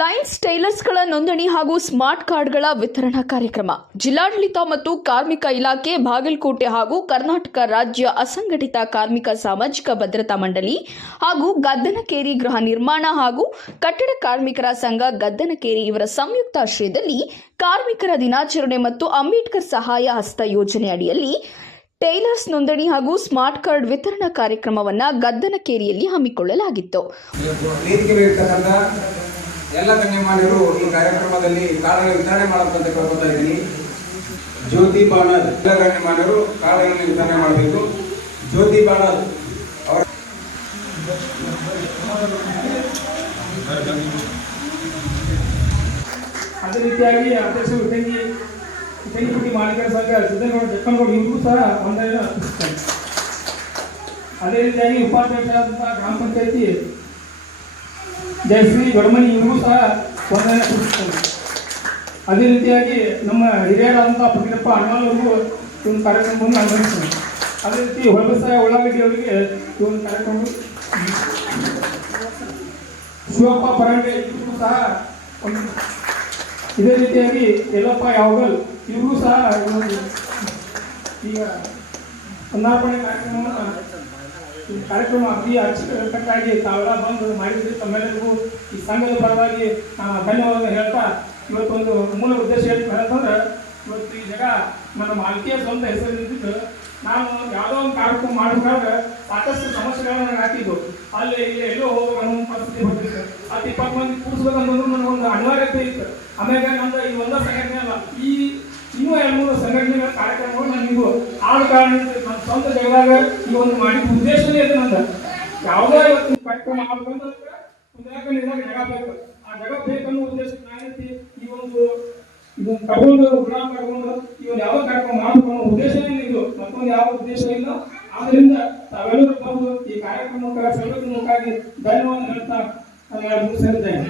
Lines ಟೈಲರ್ಸ್ಗಳ ನೋಂದಣಿ ಹಾಗೂ smart ಕಾರ್ಡ್ಗಳ ವಿತರಣಾ ಕಾರ್ಯಕ್ರಮ ಜಿಲ್ಲಾಡಳಿತ ಮತ್ತು ಕಾರ್ಮಿಕ ಇಲಾಖೆ ಬಾಗಲಕೋಟೆ ಹಾಗೂ ಕರ್ನಾಟಕ ರಾಜ್ಯ ಅಸಂಘಟಿತ ಕಾರ್ಮಿಕ ಸಾಮಾಜಿಕ ಭದ್ರತಾ ಮಂಡಳಿ ಹಾಗೂ ಗದ್ದನಕೇರಿ ಗೃಹ ನಿರ್ಮಾಣ ಹಾಗೂ ಕಟ್ಟಡ ಕಾರ್ಮಿಕರ ಸಂಘ ಗದ್ದನಕೇರಿ ಇವರ ಸಂಯುಕ್ತ ಆಶ್ರಯದಲ್ಲಿ ಕಾರ್ಮಿಕರ ದಿನಾಚರಣೆ ಮತ್ತು ಅಂಬೇಡ್ಕರ್ ಸಹಾಯ ಹಸ್ತ ಯೋಜನೆ ಅಡಿಯಲ್ಲಿ ಟೈಲರ್ಸ್ ನೋಂದಣಿ ಹಾಗೂ ಸ್ಮಾರ್ಟ್ ಕಾರ್ಡ್ ವಿತರಣಾ ಕಾರ್ಯಕ್ರಮವನ್ನು ಗದ್ದನಕೇರಿಯಲ್ಲಿ ಹಮ್ಮಿಕೊಳ್ಳಲಾಗಿತ್ತು. ಎಲ್ಲ ಗಣ್ಯಮಾನ್ಯರು ಈ ಕಾರ್ಯಕ್ರಮದಲ್ಲಿ ಕಾರ್ಡ್ಗಳ ವಿತರಣೆ ಮಾಡಬೇಕಂತ ಕೇಳ್ಕೊತಾ ಇದ್ದೀನಿ. ಜ್ಯೋತಿ ಬಾಣದ್ ಎಲ್ಲ ಗಣ್ಯಮಾನ್ಯರು ಕಾರ್ಡ್ಗಳನ್ನು ವಿತರಣೆ ಮಾಡಬೇಕು. ಜ್ಯೋತಿ ಬಾಣದ್ ಅವರ ಅದೇ ರೀತಿಯಾಗಿ ಅಧ್ಯಕ್ಷರು ಇಟಂಗಿ ಮಾಲೀಕರ ಸಂಘ ಸಿದ್ದನಗೌಡ ಜಕ್ಕನಗೌಡ ಇವರು ಸಹ ವಂದನೆಯನ್ನು ಅರ್ಪಿಸುತ್ತಾರೆ. ಅದೇ ರೀತಿಯಾಗಿ ಉಪಾಧ್ಯಕ್ಷರಾದಂತಹ ಗ್ರಾಮ ಪಂಚಾಯತಿ ಜಯಶ್ರೀ ದೊಡ್ಡಮನಿ ಇವರು ಸಹ ವಂದನೆ ಸಲ್ಲಿಸುತ್ತಾರೆ. ಅದೇ ರೀತಿಯಾಗಿ ನಮ್ಮ ಹಿರಿಯರಾದಂತಹ ಪ್ರವೀಣಪ್ಪ ಅಣ್ಣವರಿಗೂ ಈ ಒಂದು ಕಾರ್ಯಕ್ರಮವನ್ನು ಅನುಭವಿಸ್ತಾರೆ. ಅದೇ ರೀತಿ ಹೊಳಬಸಾಯ ಉಳ್ಳಾಗಡ್ಡಿ ಅವರಿಗೆ ಈ ಒಂದು ಕಾರ್ಯಕ್ರಮ ಶಿವಪ್ಪ ಪರಂಡೆ ಇವರು ಸಹ ಇದೇ ರೀತಿಯಾಗಿ ಯಲ್ಲಪ್ಪ ಯಾವಗಲ್ ಇವರು ಸಹ ಈಗ ಸಂದಾರ್ಪಣೆ ಕಾರ್ಯಕ್ರಮ ಅತಿ ಅಚ್ಚುಕಟ್ಟಾಗಿ ತಾವೆಲ್ಲ ಬಂದು ಮಾಡಿದ್ರಿ. ತಮ್ಮೆಲ್ಲರಿಗೂ ಈ ಸಂಘದ ಪರವಾಗಿ ಧನ್ಯವಾದ ಹೇಳ್ತಾ ಇವತ್ತೊಂದು ಮೂಲ ಉದ್ದೇಶ ಹೇಳ್ತಂದ್ರೆ ಇವತ್ತು ಈ ಜಾಗ ನನ್ನ ಮಾಲಕಿಯ ಸ್ವಂತ ಹೆಸರಿದ್ದು ನಾನು ಯಾವುದೋ ಒಂದು ಕಾರ್ಯಕ್ರಮ ಮಾಡಬೇಕಾದ್ರೆ ಸಾಕಷ್ಟು ಸಮಸ್ಯೆಗಳನ್ನ ಹಾಕಿದ್ದು ಅಲ್ಲಿ ಇಲ್ಲಿ ಎಲ್ಲೋ ಹೋಗೋ ಅನ್ನೋ ಪರಿಸ್ಥಿತಿ ಬರ್ತಿತ್ತು. ಅದು 20 ಮಂದಿ ಕೂರಿಸ್ಬೇಕಂತಂದ್ರೆ ನನಗೊಂದು ಅನಿವಾರ್ಯತೆ ಇತ್ತು. ಆಮೇಲೆ ನಮ್ದು ಈ ಒಂದೇ ಸಂಘಟನೆ ಅಲ್ಲ, ಈ ಇನ್ನೂ 2-3 ಸಂಘಟನೆಗಳ ಕಾರ್ಯಕ್ರಮಗಳು ನನಗೂ ಆದ ಕಾರಣ ನನ್ನ ಸ್ವಂತ ಜಾಗದಾಗ ಈ ಒಂದು ಮಾಡಿದ ಉದ್ದೇಶನೇ ಇದೆ. ನಂದು ಯಾವುದೇ ಇವತ್ತು ಕಾರ್ಯಕ್ರಮ ಆಗ್ಬೇಕಂದ್ರೆ ಜಾಗ ಬೇಕು. ಆ ಜಾಗ ಬೇಕನ್ನೋ ಉದ್ದೇಶ ನಾನೈತಿ ಈ ಒಂದು ಇದನ್ನು ತಗೊಂಡು ಗುಲಾಮ್ ತಗೊಂಡು ಈ ಒಂದು ಯಾವ ಕಾರ್ಯಕ್ರಮ ಮಾಡ್ಕೊಂಡು ಉದ್ದೇಶನೇ ಇದು, ಮತ್ತೊಂದು ಯಾವ ಉದ್ದೇಶ ಇಲ್ಲ. ಆದ್ರಿಂದ ತಾವೆಲ್ಲರೂ ಬಂದು ಈ ಕಾರ್ಯಕ್ರಮಕ್ಕಾಗಿ ಧನ್ಯವಾದ ಹೇಳ್ತಾ ನಾನು ಮುಗಿಸಿದ್ದೇನೆ.